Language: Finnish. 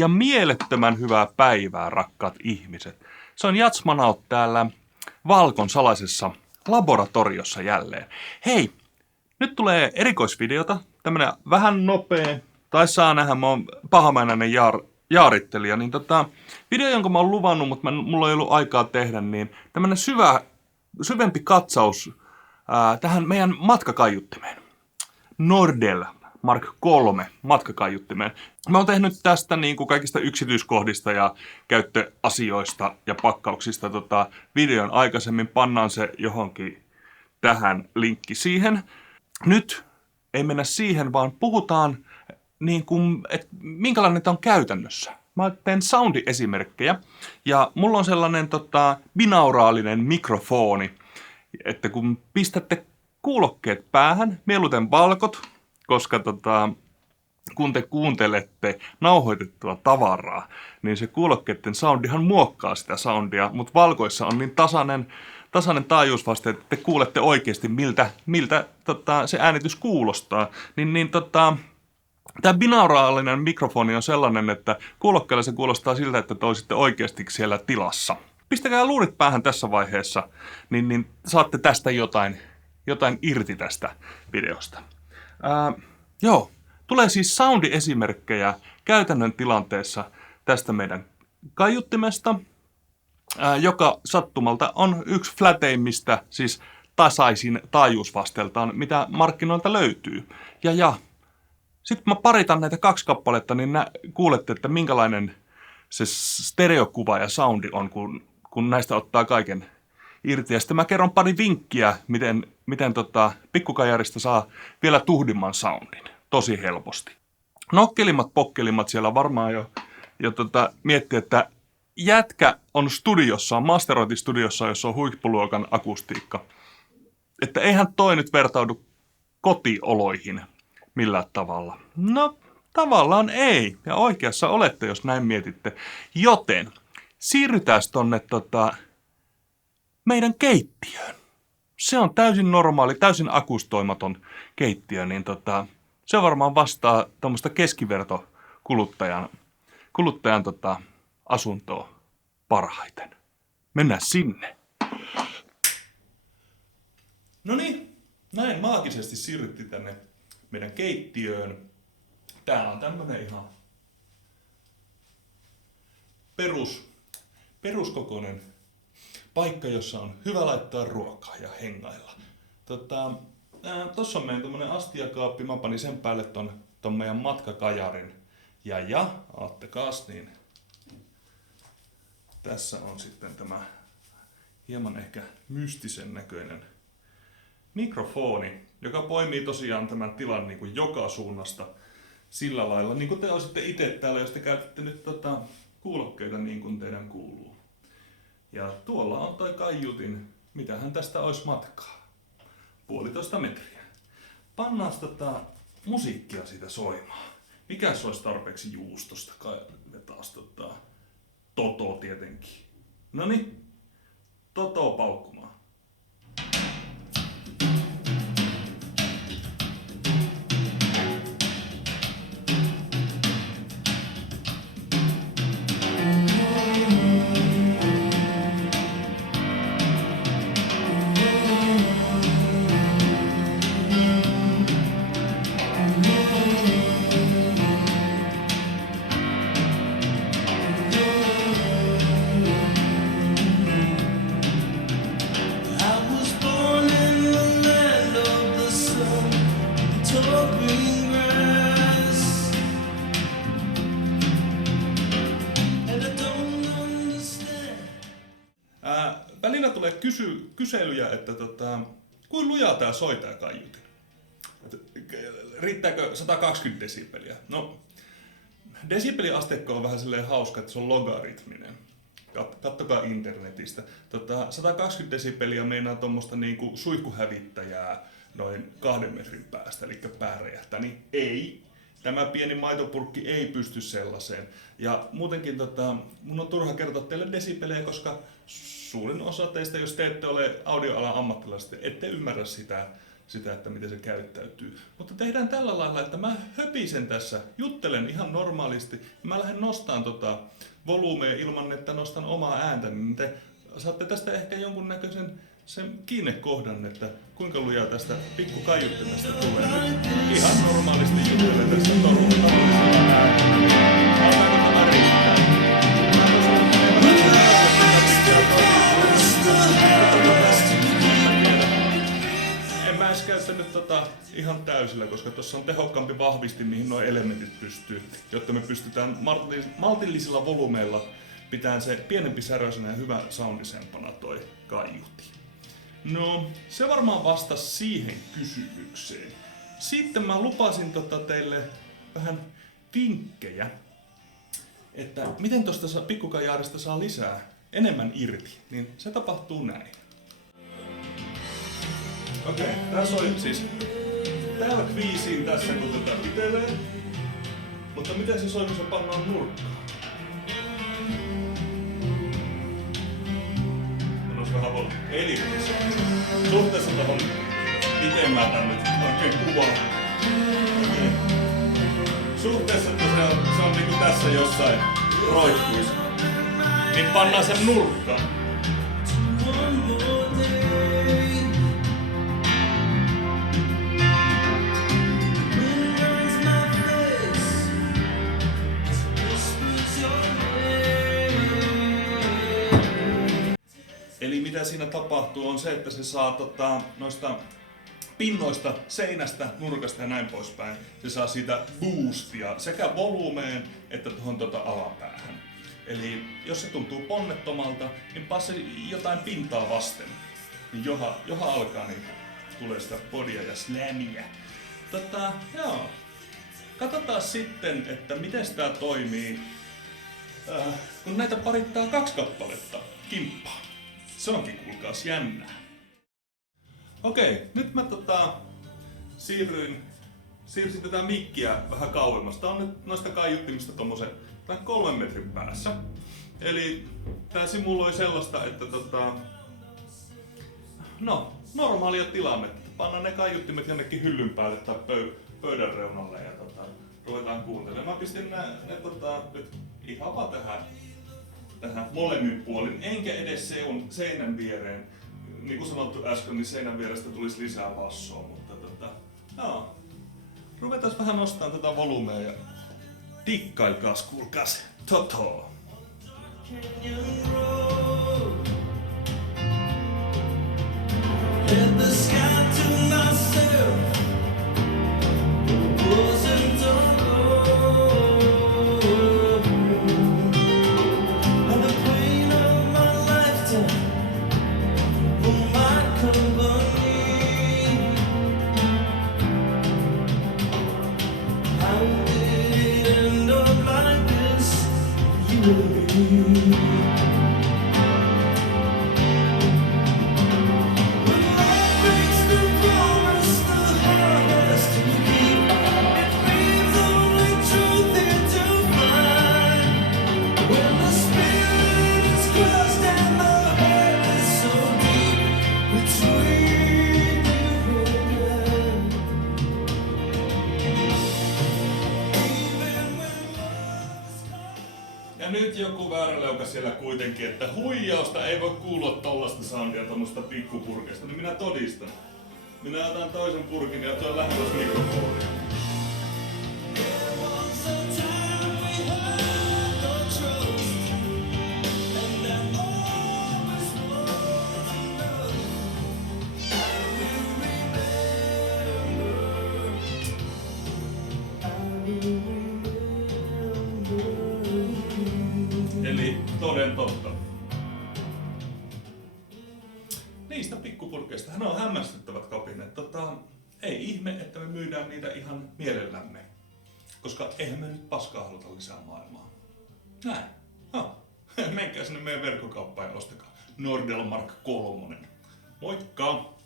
ja mielettömän hyvää päivää, rakkaat ihmiset. Se on Jatsmanaut täällä Valkon salaisessa laboratoriossa jälleen. Hei, nyt tulee erikoisvideota, tämmönen vähän nopea, tai saa nähdä, mä oon pahamainainen jaarittelija, niin video, jonka mä oon luvannut, mutta mulla ei ollut aikaa tehdä, niin tämmönen syvempi katsaus tähän meidän matkakaiuttimeen. Nordel Mark 3 matkakaiuttimeen. Mä oon tehnyt tästä niin kuin kaikista yksityiskohdista ja käyttöasioista ja pakkauksista videon aikaisemmin. Pannaan se johonkin tähän, linkki siihen. Nyt ei mennä siihen, vaan puhutaan niin kuin, että minkälainen tämä on käytännössä. Mä teen soundi-esimerkkejä ja mulla on sellainen binauraalinen mikrofoni, että kun pistätte kuulokkeet päähän, mieluiten valkot, koska kun te kuuntelette nauhoitettua tavaraa, niin se kuulokkeiden soundihan muokkaa sitä soundia, mutta valkoissa on niin tasainen taajuusvaste, että te kuulette oikeasti miltä se äänitys kuulostaa. Tämä binauraalinen mikrofoni on sellainen, että kuulokkeella se kuulostaa siltä, että te olisitte oikeasti siellä tilassa. Pistäkää luurit päähän tässä vaiheessa, niin saatte tästä jotain irti tästä videosta. Tulee siis soundi-esimerkkejä käytännön tilanteessa tästä meidän kaiuttimesta, joka sattumalta on yksi fläteimmistä, siis tasaisin taajuusvasteltaan, mitä markkinoilta löytyy. Sitten kun mä paritan näitä kaksi kappaletta, niin kuulette, että minkälainen se stereokuva ja soundi on, kun näistä ottaa kaiken irti. Ja sitten mä kerron pari vinkkiä, miten pikkukajarista saa vielä tuhdimman soundin. Tosi helposti. Nokkelimmat pokkelimmat siellä varmaan jo miettii, että jätkä on studiossa, masterointistudiossa, jossa on huippuluokan akustiikka. Että eihän toi nyt vertaudu kotioloihin millään tavalla. No, tavallaan ei. Ja oikeassa olette, jos näin mietitte. Joten siirrytään tonne meidän keittiöön. Se on täysin normaali, täysin akustoimaton keittiö, niin se varmaan vastaa tuommoista keskivertokuluttajan asuntoa parhaiten. Mennään sinne. No niin, näin maagisesti siirryttiin tänne meidän keittiöön. Tää on tämmönen ihan peruskokoinen paikka, jossa on hyvä laittaa ruokaa ja hengailla. Tossa on meidän tommonen astiakaappi, mä panin sen päälle ton meidän matkakajarin. Ja, aattekaas niin. Tässä on sitten tämä hieman ehkä mystisen näköinen mikrofoni, joka poimii tosiaan tämän tilan niin kuin joka suunnasta sillä lailla, niin kuin te olisitte itse täällä, jos te käytätte nyt kuulokkeita niin kuin teidän kuuluu. Ja tuolla on toi kaiutin, mitähän tästä olisi matkaa. 1,5 metriä. Pannaan musiikkia siitä soimaan. Mikäs olisi tarpeeksi juustosta? Ja taas Toto tietenkin. Noniin, Toto paukkumaan. Välillä tulee kyselyjä, että kuinka lujaa tää soi tää kaiutin? Riittääkö 120 desibeliä? No, desibeliasteikko on vähän silleen hauska, että se on logaritminen. Kattokaa internetistä. 120 desibeliä meinaa tuommoista niinku suihkuhävittäjää noin 2 metrin päästä, eli pääräjähtää, niin ei. Tämä pieni maitopurkki ei pysty sellaiseen. Ja muutenkin mun on turha kertoa teille desibelejä, koska suurin osa teistä, jos te ette ole audioalan ammattilaiset, ette ymmärrä sitä sitä, että miten se käyttäytyy. Mutta tehdään tällä lailla, että mä höpisen tässä, juttelen ihan normaalisti. Mä lähden nostamaan volyymea ilman, että nostan omaa ääntä, niin te saatte tästä ehkä jonkunnäköisen sen kiinnekohdan, että kuinka lujaa tästä pikku kaiuttimesta tulee. Nyt ihan normaalisti juttelen tästä normaalisella äänellä. Alkaako tämä riittää? En mä edes käyttänyt ihan täysillä, koska tuossa on tehokkaampi vahvistin, mihin nuo elementit pystyy, jotta me pystytään maltillisilla volyymeilla pitämään se pienempi säröisenä ja hyvä soundisempana toi kaiutin. No, se varmaan vastasi siihen kysymykseen. Sitten mä lupasin teille vähän vinkkejä, että miten tuosta pikkukajaarista saa lisää enemmän irti, niin se tapahtuu näin. Okei, tää soi siis täällä kviisiin tässä kun tätä pitelee, mutta miten se soi kun se pannaan nurkkaan? Eli suhteessa tohon, miten mä tän nyt oikein kuvaan. Okay. Suhteessa, että se on niinku tässä jossain roikkuis, niin pannaan sen nurkkaan. Eli mitä siinä tapahtuu on se, että se saa noista pinnoista, seinästä, nurkasta ja näin poispäin. Se saa siitä boostia sekä volyymeen että tuohon alapäähän. Eli jos se tuntuu ponnettomalta, niin se jotain pintaa vasten. Niin joha alkaa, niin tulee sitä podia ja slamia. Joo. Katsotaan sitten, että miten tää toimii, kun näitä parittaa 2 kappaletta kimppaa. Se onkin kuulkaas jännää. Okei, nyt mä siirsin tätä mikkiä vähän kauemmas. Tää on nyt noista kaiuttimista tommosen 3 metrin päässä. Eli tää simuloi sellaista, että normaalia tilannetta. Pannaan ne kaiuttimet jonnekin hyllyn päälle tai pöydän reunalle ja ruvetaan kuuntelemaan. Mä pistin ne nyt ihan vaan tähän molemmin puolin, enkä edes seinän viereen. Niin kuin sanottu äsken, niin seinän vierestä tulisi lisää bassoa, mutta ruvetaan vähän nostamaan tätä volyymea ja dikkailkaas, kuulkaas, Toto! Ja nyt joku vääräleuka siellä kuitenkin, että huijausta ei voi kuulua tollasta soundia tommosta pikkupurkesta, niin minä todistan. Minä otan toisen purkin ja tuon lähemmäs mikrofonia. Eli toden totta. Niistä pikkupurkeista hän on hämmästyttävät kapineet. Ei ihme, että me myydään niitä ihan mielellämme. Koska eihän me nyt paskaa haluta lisää maailmaa. Näin. Menkää sinne meidän verkkokauppaan ja ostakaa Nordelmark 3. Moikka!